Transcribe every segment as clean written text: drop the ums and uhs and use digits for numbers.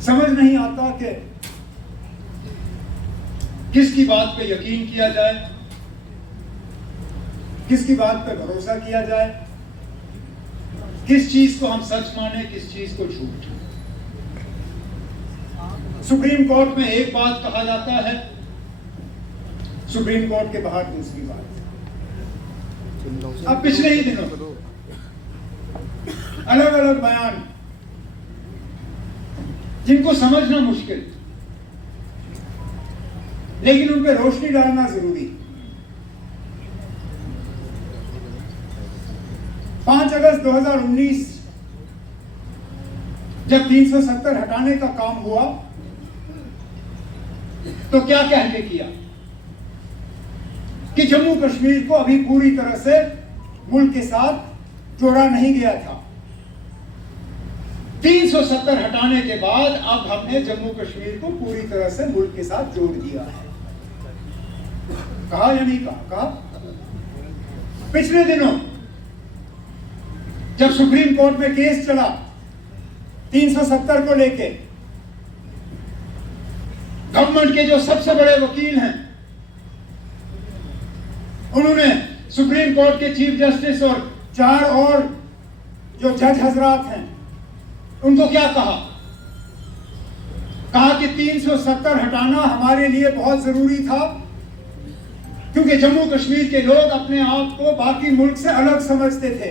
समझ नहीं आता कि किसकी बात पे यकीन किया जाए, किसकी बात पे भरोसा किया जाए, किस चीज को हम सच माने, किस चीज को झूठ। सुप्रीम कोर्ट में एक बात कहा जाता है, सुप्रीम कोर्ट के बाहर दूसरी बात। अब पिछले ही दिनों अलग अलग बयान जिनको समझना मुश्किल, लेकिन उन पर रोशनी डालना जरूरी। 5 अगस्त 2019 जब 370 हटाने का काम हुआ तो क्या कह के किया कि जम्मू कश्मीर को अभी पूरी तरह से मुल्क के साथ जोड़ा नहीं गया था। 370 हटाने के बाद अब हमने जम्मू कश्मीर को पूरी तरह से मुल्क के साथ जोड़ दिया है। कहा या नहीं कहा? पिछले दिनों जब सुप्रीम कोर्ट में केस चला 370 को लेके, गवर्नमेंट के जो सबसे बड़े वकील हैं उन्होंने सुप्रीम कोर्ट के चीफ जस्टिस और 4 और जो जज हजरात हैं उनको क्या कहा? कहा कि 370 हटाना हमारे लिए बहुत जरूरी था, क्योंकि जम्मू कश्मीर के लोग अपने आप को बाकी मुल्क से अलग समझते थे।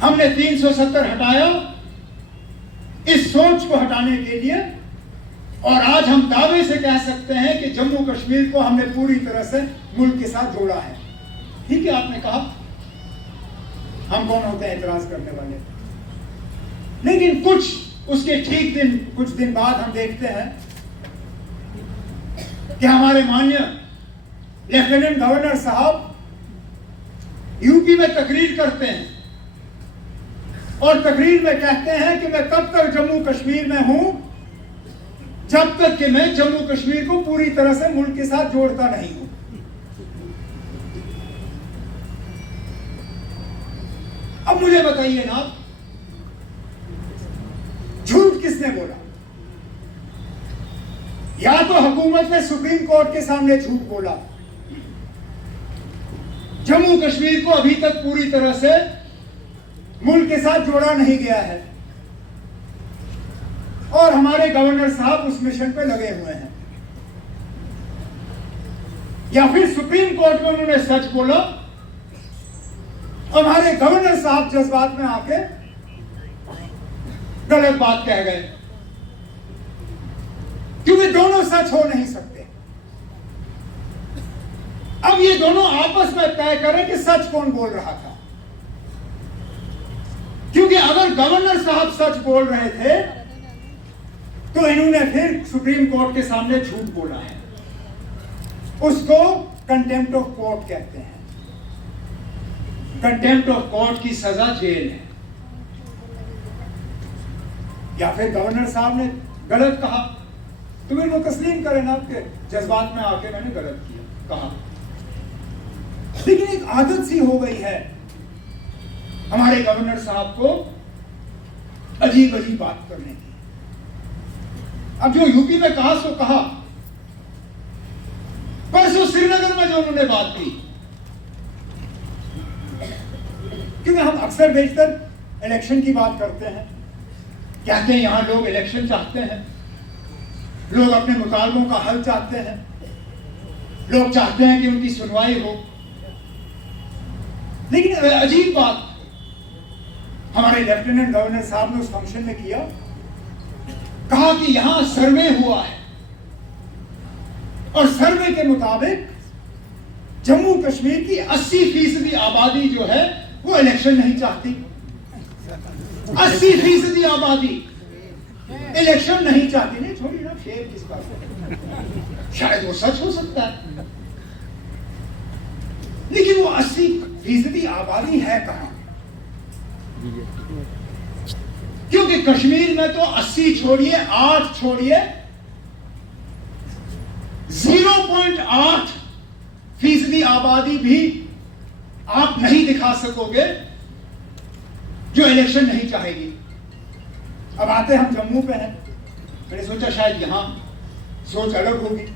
हमने 370 हटाया इस सोच को हटाने के लिए, और आज हम दावे से कह सकते हैं कि जम्मू कश्मीर को हमने पूरी तरह से मुल्क के साथ जोड़ा है। ठीक है, आपने कहा हम कौन होते हैं एतराज करने वाले, लेकिन उसके ठीक कुछ दिन बाद हम देखते हैं कि हमारे माननीय लेफ्टिनेंट गवर्नर साहब यूपी में तकरीर करते हैं और तकरीर में कहते हैं कि मैं तब तक जम्मू कश्मीर में हूं जब तक कि मैं जम्मू कश्मीर को पूरी तरह से मुल्क के साथ जोड़ता नहीं हूं। अब मुझे बताइए ना, झूठ किसने बोला? या तो हुकूमत ने सुप्रीम कोर्ट के सामने झूठ बोला, जम्मू कश्मीर को अभी तक पूरी तरह से मुल्क के साथ जोड़ा नहीं गया है, और हमारे गवर्नर साहब उस मिशन पे लगे हुए हैं, या फिर सुप्रीम कोर्ट में उन्होंने सच बोला और हमारे गवर्नर साहब जज्बात में आके गलत बात कह गए, क्योंकि दोनों सच हो नहीं सकते। अब ये दोनों आपस में तय करें कि सच कौन बोल रहा था, क्योंकि अगर गवर्नर साहब सच बोल रहे थे तो इन्होंने फिर सुप्रीम कोर्ट के सामने झूठ बोला है। उसको कंटेम्प्ट ऑफ कोर्ट कहते हैं। कंटेम्प्ट ऑफ कोर्ट की सजा जेल है। या फिर गवर्नर साहब ने गलत कहा तो फिर वो तस्लीम करें ना, आपके जज्बात में आके मैंने गलत किया कहा। लेकिन एक आदत सी हो गई है हमारे गवर्नर साहब को अजीब अजीब बात करने की। अब जो यूपी में कहा सो कहा, परसों श्रीनगर में जो उन्होंने बात की, क्योंकि हम अक्सर बेशतर इलेक्शन की बात करते हैं, कहते हैं यहां लोग इलेक्शन चाहते हैं, लोग अपने मुतालबों का हल चाहते हैं, लोग चाहते हैं कि उनकी सुनवाई हो। लेकिन अजीब बात हमारे लेफ्टिनेंट गवर्नर साहब ने उस फंक्शन में किया, कहा कि यहां सर्वे हुआ है और सर्वे के मुताबिक जम्मू कश्मीर की 80% आबादी जो है वो इलेक्शन नहीं चाहती। 80% आबादी इलेक्शन नहीं चाहती। नहीं छोड़िए ना, शेर किस बात, शायद वो सच हो सकता है, लेकिन वो 80% आबादी है कहां? क्योंकि कश्मीर में तो 80 छोड़िए, 8 छोड़िए, 0.8% आबादी भी आप नहीं दिखा सकोगे जो इलेक्शन नहीं चाहेगी। अब आते हम जम्मू पे हैं, मैंने सोचा शायद यहां सोच अलग होगी,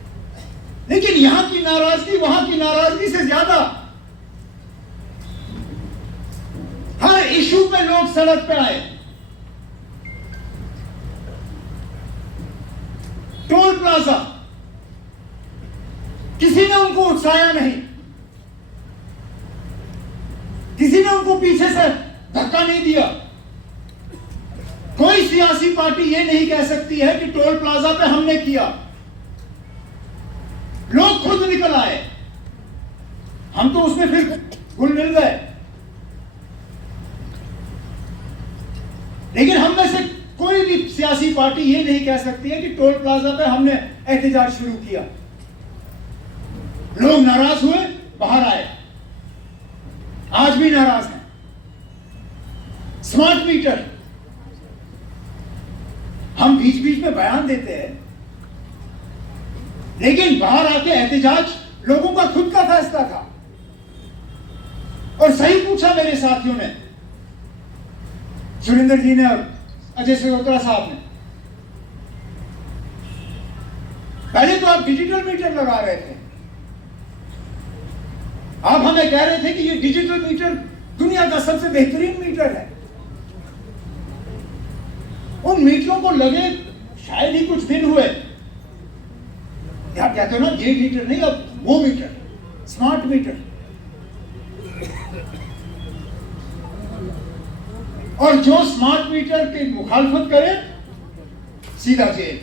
लेकिन यहां की नाराजगी वहां की नाराजगी से ज्यादा। हर इशू पे लोग सड़क पे आए। टोल प्लाजा, किसी ने उनको उकसाया नहीं, किसी ने उनको पीछे से धक्का नहीं दिया। कोई सियासी पार्टी ये नहीं कह सकती है कि टोल प्लाजा पे हमने किया। लोग खुद निकल आए, हम तो उसमें फिर घुल मिल गए। लेकिन हम में से कोई भी सियासी पार्टी ये नहीं कह सकती है कि टोल प्लाजा पे हमने एहतजाज शुरू किया। लोग नाराज हुए, बाहर आए, आज भी नाराज हैं। स्मार्ट मीटर, हम बीच बीच में बयान देते हैं, लेकिन बाहर आके एहतजाज लोगों का खुद का फैसला था। और सही पूछा मेरे साथियों ने, सुरेंद्र जी ने और अजय सिरोत्रा साहब ने, पहले तो आप डिजिटल मीटर लगा रहे थे, आप हमें कह रहे थे कि ये डिजिटल मीटर दुनिया का सबसे बेहतरीन मीटर है। उन मीटरों को लगे शायद ही कुछ दिन हुए, आप कहते हो ना ये मीटर नहीं, अब वो मीटर, स्मार्ट मीटर। और जो स्मार्ट मीटर की मुखालफत करे सीधा जेल।